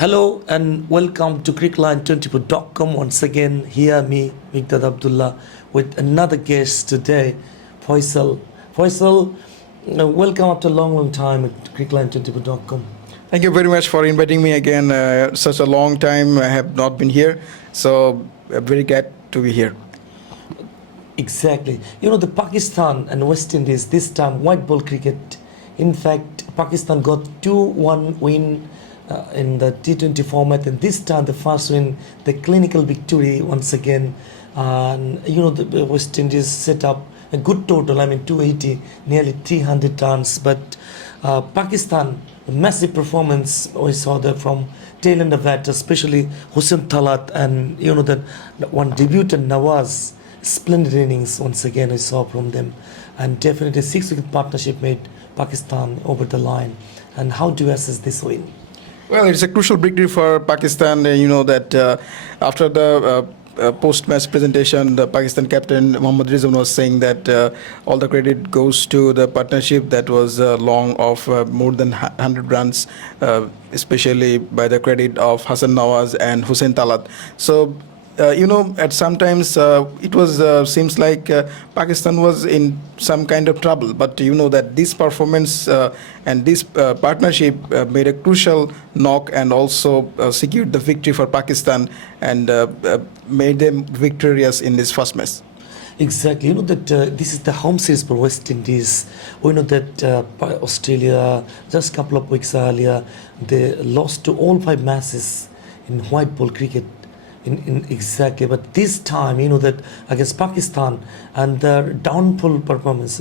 Hello and welcome to Crickline24.com. Once again, here me, Mikdad Abdullah, with another guest today, Faisal. Faisal, welcome after a long time at Crickline24.com. Thank you very much for inviting me again. Such a long time I have not been here, so very glad to be here. Exactly. You know, the Pakistan and West Indies, this time white ball cricket. In fact, Pakistan got 2-1 win in the T20 format, and this time the first win, the clinical victory once again. And you know, the West Indies set up a good total, 280, nearly 300 runs. But Pakistan, a massive performance we saw there from tail end of that, especially Hussain Talat, and you know, that one debutant Nawaz. Splendid innings once again I saw from them, and definitely 6-wicket partnership made Pakistan over the line. And how do you assess this win? Well, it's a crucial victory for Pakistan. You know that after the post-match presentation, the Pakistan captain Mohammad Rizwan was saying that all the credit goes to the partnership that was long of more than 100 runs, especially by the credit of Hassan Nawaz and Hussain Talat. So you know, at sometimes it was seems like Pakistan was in some kind of trouble, but you know that this performance and this partnership made a crucial knock and also secured the victory for Pakistan and made them victorious in this first match. Exactly. You know that this is the home series for West Indies. We know that Australia, just a couple of weeks earlier, they lost to all 5 matches in white ball cricket. In exactly, but this time, you know, that against Pakistan, and their down performance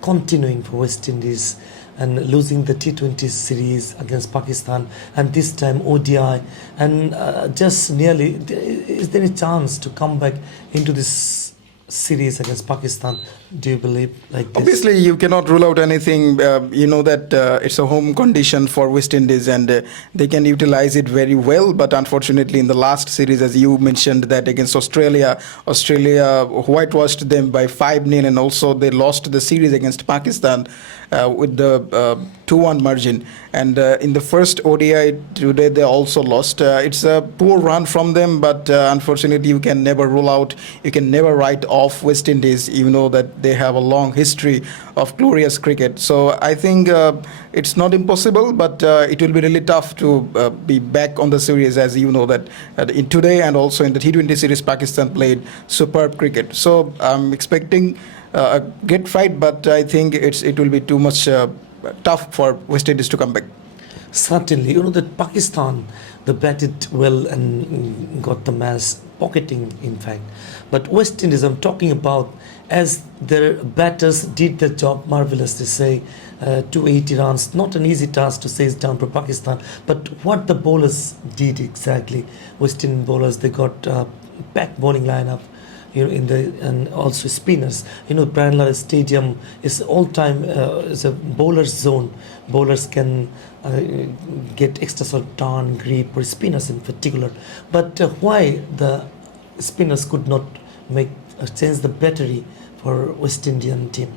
continuing for West Indies, and losing the T20 series against Pakistan, and this time ODI, and just nearly, is there a chance to come back into this series against Pakistan? Do you believe like this? Obviously, you cannot rule out anything. You know that it's a home condition for West Indies, and they can utilize it very well. But unfortunately, in the last series, as you mentioned, that against Australia whitewashed them by 5-0, and also they lost the series against Pakistan with the 2-1 margin. And in the first ODI today, they also lost. It's a poor run from them, but unfortunately, you can never rule out, you can never write off West Indies. You know that they have a long history of glorious cricket. So I think it's not impossible, but it will be really tough to be back on the series, as you know that in today and also in the T20 series, Pakistan played superb cricket. So I'm expecting a great fight, but I think it will be too much tough for West Indies to come back. Certainly, you know that Pakistan, they batted well and got the match pocketing, in fact. But West Indies, I'm talking about, as their batters did their job marvelously, say 280 runs, not an easy task to chase down for Pakistan. But what the bowlers did exactly, West Indian bowlers, they got packed bowling lineup. You know, and also spinners. You know, Brian Lara Stadium is all-time is a bowler's zone. Bowlers can get extra sort of turn, grip, or spinners in particular. But why the spinners could not make change the battery for West Indian team?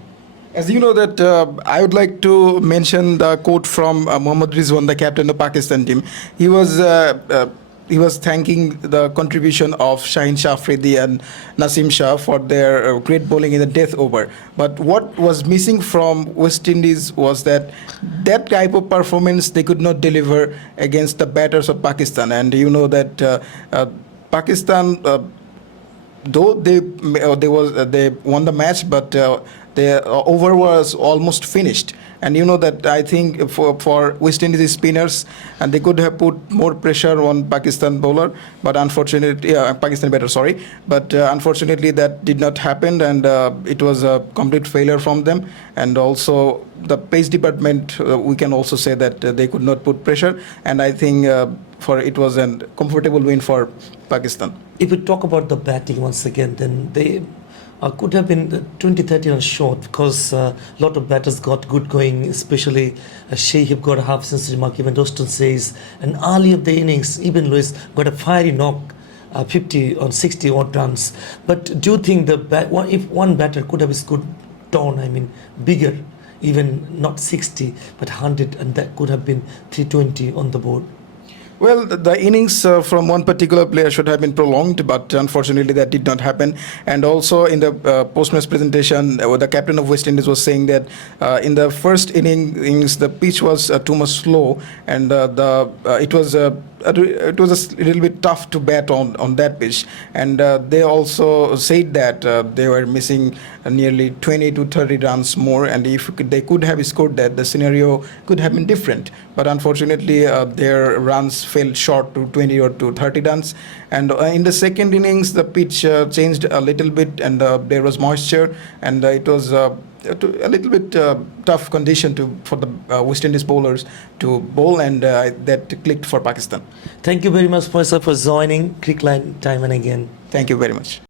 As you know that I would like to mention the quote from Mohammad Rizwan, the captain of Pakistan team. He was thanking the contribution of Shaheen Shah Afridi and Nasim Shah for their great bowling in the death over. But what was missing from West Indies was that type of performance they could not deliver against the batters of Pakistan. And you know that Pakistan, though they won the match, but the over was almost finished. And you know that I think for West Indies spinners, and they could have put more pressure on Pakistan bowler, but unfortunately, Pakistan batter, sorry. But unfortunately, that did not happen, and it was a complete failure from them. And also the pace department, we can also say that they could not put pressure. And I think it was a comfortable win for Pakistan. If we talk about the batting once again, then they could have been 20-30 runs short, because a lot of batters got good going, especially Shaheen got a half century mark, even Dostal says, and early of the innings, even Lewis got a fiery knock, 50 or 60 odd runs. But do you think if one batter could have scored down, bigger, even not 60 but 100, and that could have been 320 on the board? Well, the innings from one particular player should have been prolonged, but unfortunately that did not happen. And also in the post-match presentation, the captain of West Indies was saying that in the first innings the pitch was too much slow, and it was a little bit tough to bat on that pitch. And they also said that they were missing nearly 20 to 30 runs more, and if they could have scored that, the scenario could have been different. But unfortunately, their runs fell short to 20 or to 30 runs. And in the second innings, the pitch changed a little bit, and there was moisture, and it was a little bit tough condition for the West Indies bowlers to bowl, and that clicked for Pakistan. Thank you very much, Faisal, for joining Crickline time and again. Thank you very much.